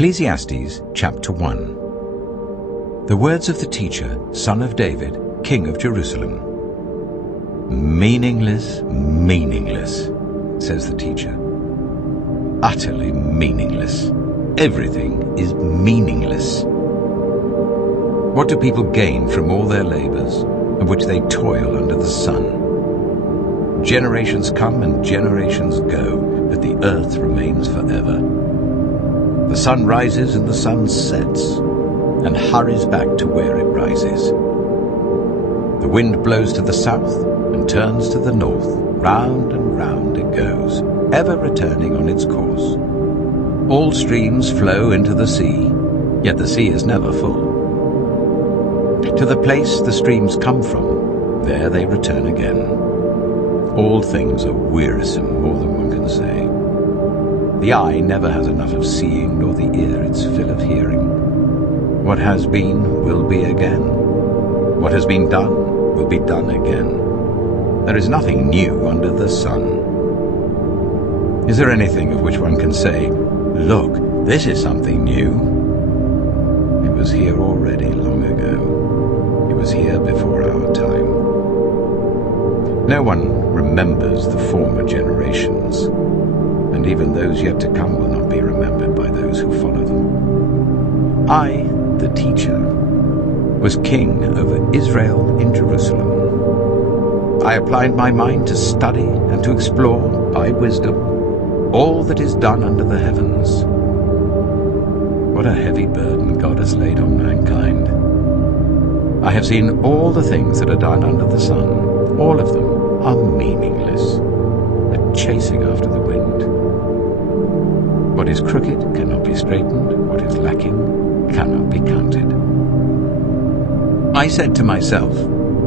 Ecclesiastes chapter 1. The words of the teacher, son of David, king of Jerusalem. Meaningless, meaningless, says the teacher. Utterly meaningless. Everything is meaningless. What do people gain from all their labors, of which they toil under the sun? Generations come and generations go, but the earth remains forever. The sun rises and the sun sets, and hurries back to where it rises. The wind blows to the south and turns to the north. Round and round it goes, ever returning on its course. All streams flow into the sea, yet the sea is never full. To the place the streams come from, there they return again. All things are wearisome, more than one can say. The eye never has enough of seeing, nor the ear its fill of hearing. What has been will be again. What has been done will be done again. There is nothing new under the sun. Is there anything of which one can say, "Look, this is something new"? It was here already long ago. It was here before our time. No one remembers the former generations, and even those yet to come will not be remembered by those who follow them. I, the teacher, was king over Israel in Jerusalem. I applied my mind to study and to explore, by wisdom, all that is done under the heavens. What a heavy burden God has laid on mankind. I have seen all the things that are done under the sun. All of them are meaningless, a chasing after the wind. What is crooked cannot be straightened, what is lacking cannot be counted. I said to myself,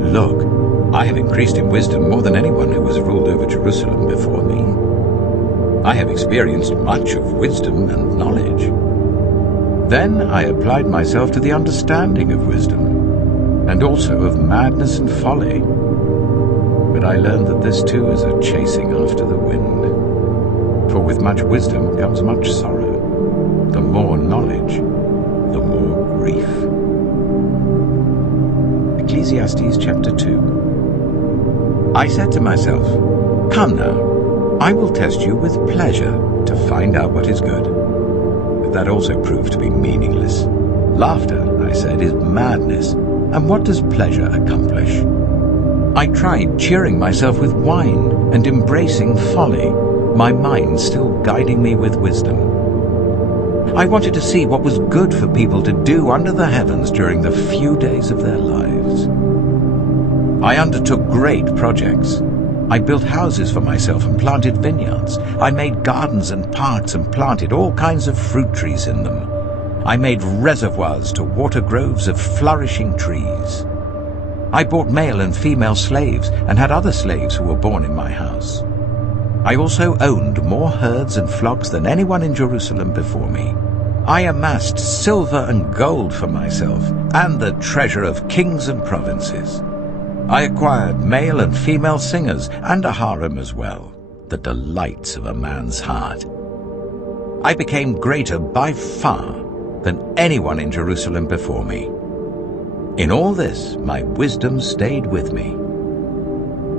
"Look, I have increased in wisdom more than anyone who has ruled over Jerusalem before me. I have experienced much of wisdom and knowledge." Then I applied myself to the understanding of wisdom, and also of madness and folly. But I learned that this too is a chasing after the wind. For with much wisdom comes much sorrow. The more knowledge, the more grief. Ecclesiastes chapter 2. I said to myself, "Come now, I will test you with pleasure to find out what is good." But that also proved to be meaningless. Laughter, I said, is madness, and what does pleasure accomplish? I tried cheering myself with wine and embracing folly, my mind still guiding me with wisdom. I wanted to see what was good for people to do under the heavens during the few days of their lives. I undertook great projects. I built houses for myself and planted vineyards. I made gardens and parks and planted all kinds of fruit trees in them. I made reservoirs to water groves of flourishing trees. I bought male and female slaves and had other slaves who were born in my house. I also owned more herds and flocks than anyone in Jerusalem before me. I amassed silver and gold for myself and the treasure of kings and provinces. I acquired male and female singers and a harem as well, the delights of a man's heart. I became greater by far than anyone in Jerusalem before me. In all this, my wisdom stayed with me.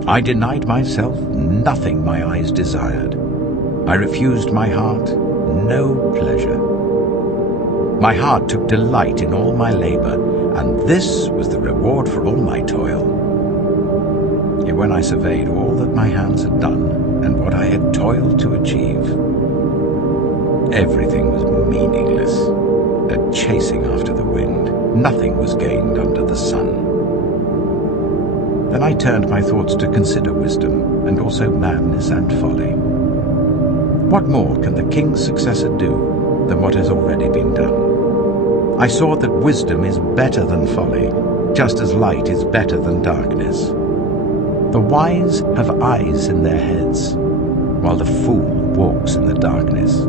I denied myself nothing my eyes desired. I refused my heart no pleasure. My heart took delight in all my labor, and this was the reward for all my toil. Yet when I surveyed all that my hands had done, and what I had toiled to achieve, everything was meaningless, a chasing after the wind. Nothing was gained under the sun. Then I turned my thoughts to consider wisdom, and also madness and folly. What more can the king's successor do than what has already been done? I saw that wisdom is better than folly, just as light is better than darkness. The wise have eyes in their heads, while the fool walks in the darkness.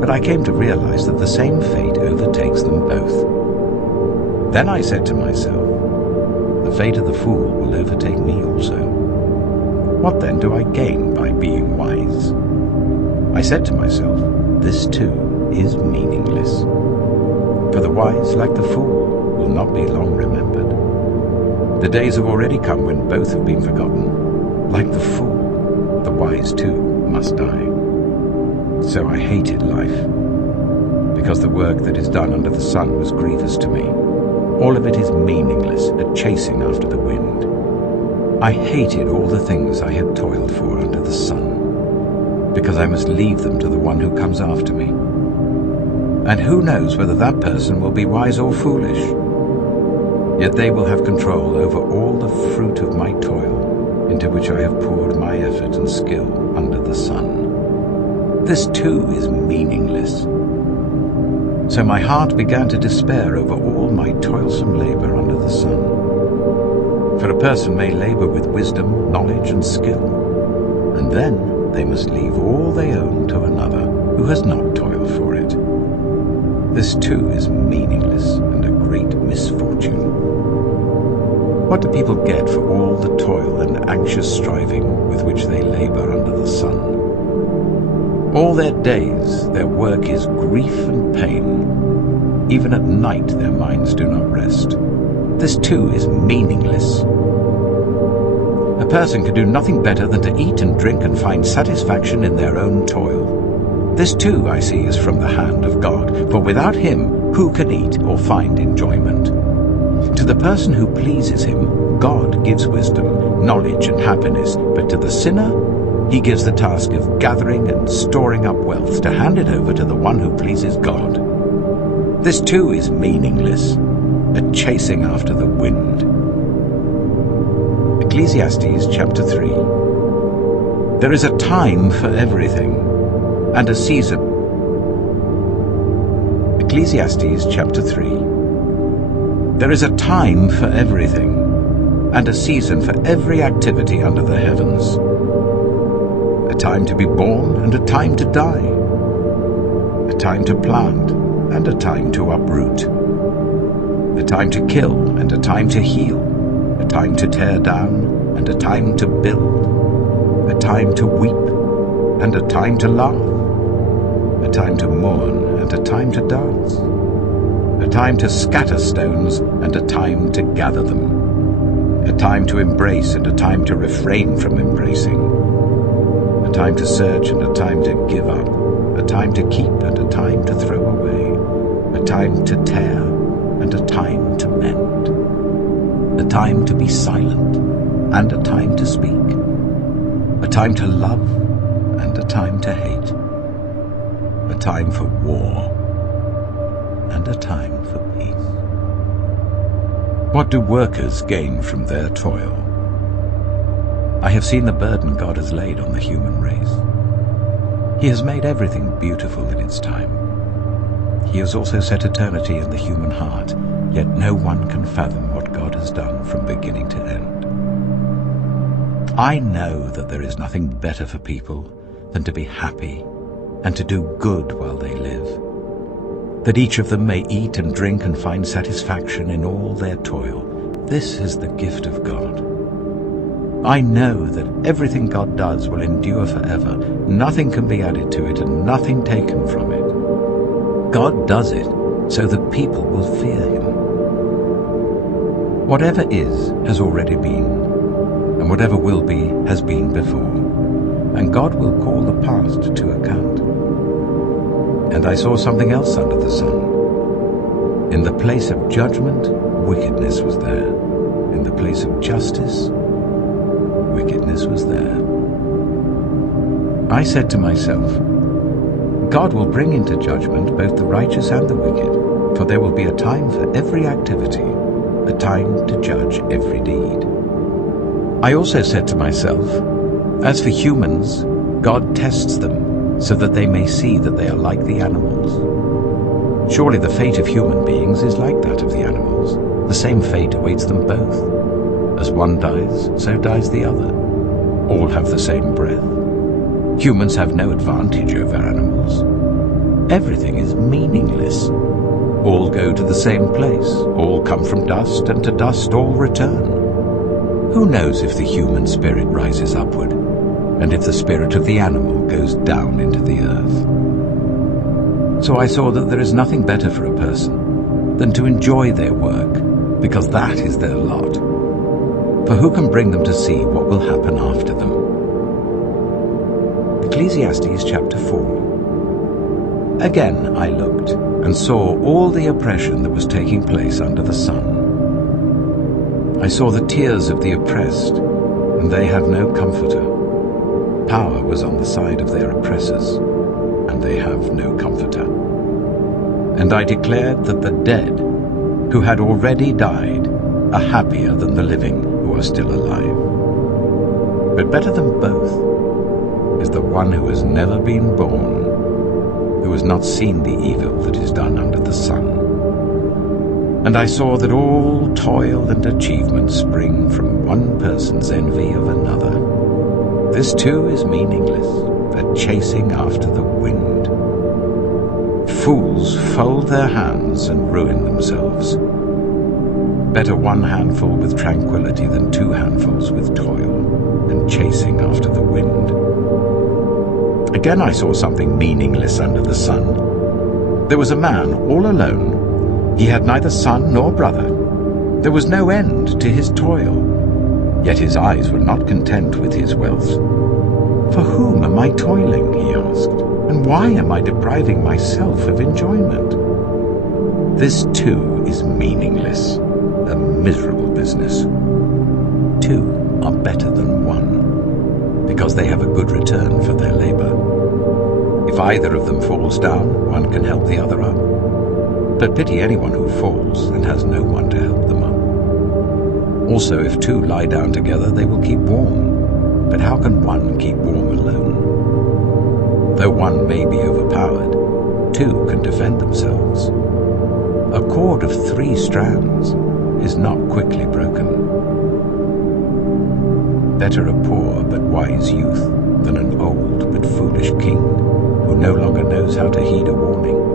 But I came to realize that the same fate overtakes them both. Then I said to myself, the fate of the fool will overtake me also. What then do I gain by being wise? I said to myself, this too is meaningless. For the wise, like the fool, will not be long remembered. The days have already come when both have been forgotten. Like the fool, the wise too must die. So I hated life, because the work that is done under the sun was grievous to me. All of it is meaningless, a chasing after the wind. I hated all the things I had toiled for under the sun, because I must leave them to the one who comes after me. And who knows whether that person will be wise or foolish? Yet they will have control over all the fruit of my toil, into which I have poured my effort and skill under the sun. This too is meaningless. So my heart began to despair over all my toilsome labor under the sun. For a person may labor with wisdom, knowledge, and skill, and then they must leave all they own to another who has not toiled for it. This too is meaningless and a great misfortune. What do people get for all the toil and anxious striving with which they labor under the sun? All their days their work is grief and pain. Even at night their minds do not rest. This too is meaningless. A person can do nothing better than to eat and drink and find satisfaction in their own toil. This too, I see, is from the hand of God, for without him who can eat or find enjoyment? To the person who pleases him, God gives wisdom, knowledge and happiness, but to the sinner, he gives the task of gathering and storing up wealth to hand it over to the one who pleases God. This too is meaningless, a chasing after the wind. Ecclesiastes chapter 3. There is a time for everything, and a season. Ecclesiastes chapter 3. There is a time for everything, and a season for every activity under the heavens. A time to be born and a time to die. A time to plant and a time to uproot. A time to kill and a time to heal. A time to tear down and a time to build. A time to weep and a time to laugh. A time to mourn and a time to dance. A time to scatter stones and a time to gather them. A time to embrace and a time to refrain from embracing. A time to search and a time to give up. A time to keep and a time to throw away. A time to tear and a time to mend. A time to be silent and a time to speak. A time to love and a time to hate. A time for war and a time for peace. What do workers gain from their toil? I have seen the burden God has laid on the human race. He has made everything beautiful in its time. He has also set eternity in the human heart, yet no one can fathom what God has done from beginning to end. I know that there is nothing better for people than to be happy and to do good while they live, that each of them may eat and drink and find satisfaction in all their toil. This is the gift of God. I know that everything God does will endure forever. Nothing can be added to it and nothing taken from it. God does it so that people will fear him. Whatever is has already been, and whatever will be has been before, and God will call the past to account. And I saw something else under the sun. In the place of judgment, wickedness was there. In the place of justice, wickedness was there. I said to myself, God will bring into judgment both the righteous and the wicked, for there will be a time for every activity, a time to judge every deed. I also said to myself, as for humans, God tests them so that they may see that they are like the animals. Surely the fate of human beings is like that of the animals. The same fate awaits them both. As one dies, so dies the other. All have the same breath. Humans have no advantage over animals. Everything is meaningless. All go to the same place. All come from dust, and to dust all return. Who knows if the human spirit rises upward, and if the spirit of the animal goes down into the earth? So I saw that there is nothing better for a person than to enjoy their work, because that is their lot. For who can bring them to see what will happen after them? Ecclesiastes chapter 4. Again I looked, and saw all the oppression that was taking place under the sun. I saw the tears of the oppressed, and they had no comforter. Power was on the side of their oppressors, and they have no comforter. And I declared that the dead, who had already died, are happier than the living who are still alive. But better than both is the one who has never been born, who has not seen the evil that is done under the sun. And I saw that all toil and achievement spring from one person's envy of another. This too is meaningless, a chasing after the wind. Fools fold their hands and ruin themselves. Better one handful with tranquility than two handfuls with toil and chasing after the wind. Again I saw something meaningless under the sun. There was a man all alone. He had neither son nor brother. There was no end to his toil. Yet his eyes were not content with his wealth. For whom am I toiling, he asked, and why am I depriving myself of enjoyment? This too is meaningless, a miserable business. Two are better than one, because they have a good return for their labor. If either of them falls down, one can help the other up. But pity anyone who falls and has no one to help them up. Also, if two lie down together, they will keep warm. But how can one keep warm alone? Though one may be overpowered, two can defend themselves. A cord of 3 strands is not quickly broken. Better a poor but wise youth than an old but foolish king who no longer knows how to heed a warning.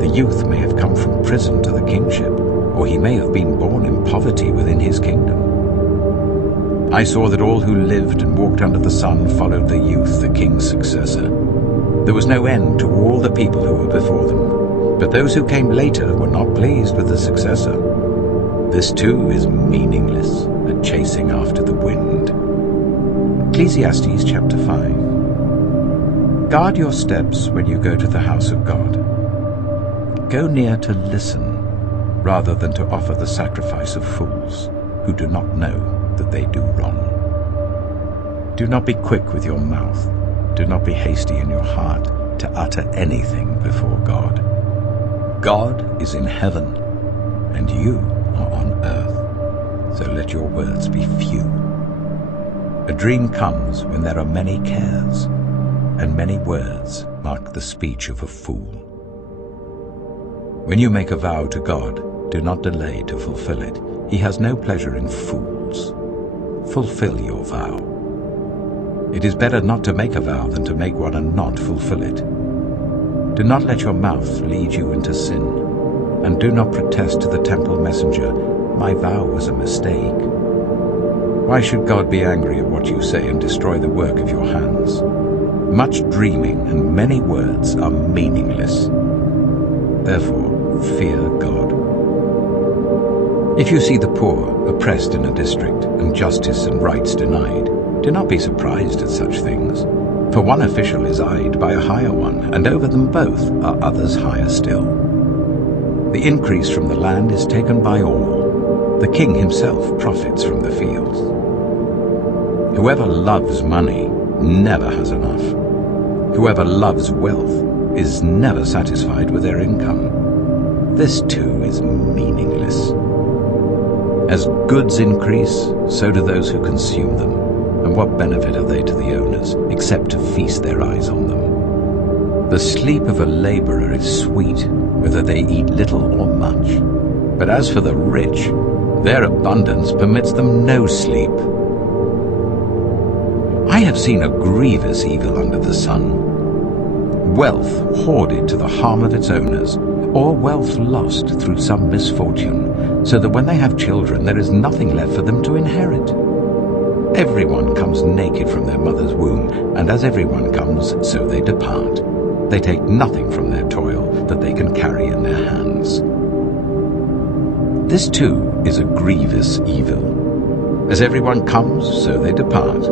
The youth may have come from prison to the kingship, or he may have been born in poverty within his kingdom. I saw that all who lived and walked under the sun followed the youth, the king's successor. There was no end to all the people who were before them, but those who came later were not pleased with the successor. This too is meaningless, a chasing after the wind. Ecclesiastes chapter 5. Guard your steps when you go to the house of God. Go near to listen, rather than to offer the sacrifice of fools, who do not know that they do wrong. Do not be quick with your mouth. Do not be hasty in your heart to utter anything before God. God is in heaven, and you are on earth, so let your words be few. A dream comes when there are many cares, and many words mark the speech of a fool. When you make a vow to God, do not delay to fulfill it. He has no pleasure in fools. Fulfill your vow. It is better not to make a vow than to make one and not fulfill it. Do not let your mouth lead you into sin, and do not protest to the temple messenger, "My vow was a mistake." Why should God be angry at what you say and destroy the work of your hands? Much dreaming and many words are meaningless. Therefore, fear God. If you see the poor oppressed in a district, and justice and rights denied, do not be surprised at such things. For one official is eyed by a higher one, and over them both are others higher still. The increase from the land is taken by all. The king himself profits from the fields. Whoever loves money never has enough. Whoever loves wealth is never satisfied with their income. This too is meaningless. As goods increase, so do those who consume them. And what benefit are they to the owners, except to feast their eyes on them? The sleep of a laborer is sweet, whether they eat little or much. But as for the rich, their abundance permits them no sleep. I have seen a grievous evil under the sun. Wealth hoarded to the harm of its owners, or wealth lost through some misfortune, so that when they have children there is nothing left for them to inherit. Everyone comes naked from their mother's womb, and as everyone comes, so they depart. They take nothing from their toil that they can carry in their hands. This too is a grievous evil. As everyone comes, so they depart.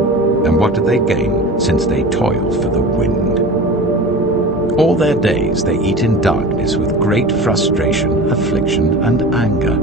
And what do they gain, since they toil for the wind? All their days they eat in darkness with great frustration, affliction, and anger.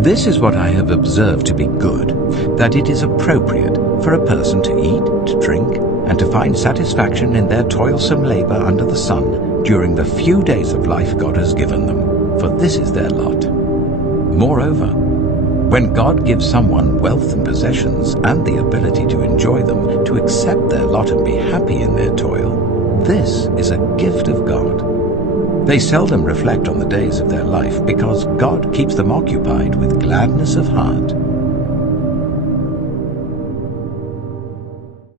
This is what I have observed to be good, that it is appropriate for a person to eat, to drink, and to find satisfaction in their toilsome labor under the sun during the few days of life God has given them, for this is their lot. Moreover, when God gives someone wealth and possessions and the ability to enjoy them, to accept their lot and be happy in their toil, this is a gift of God. They seldom reflect on the days of their life because God keeps them occupied with gladness of heart.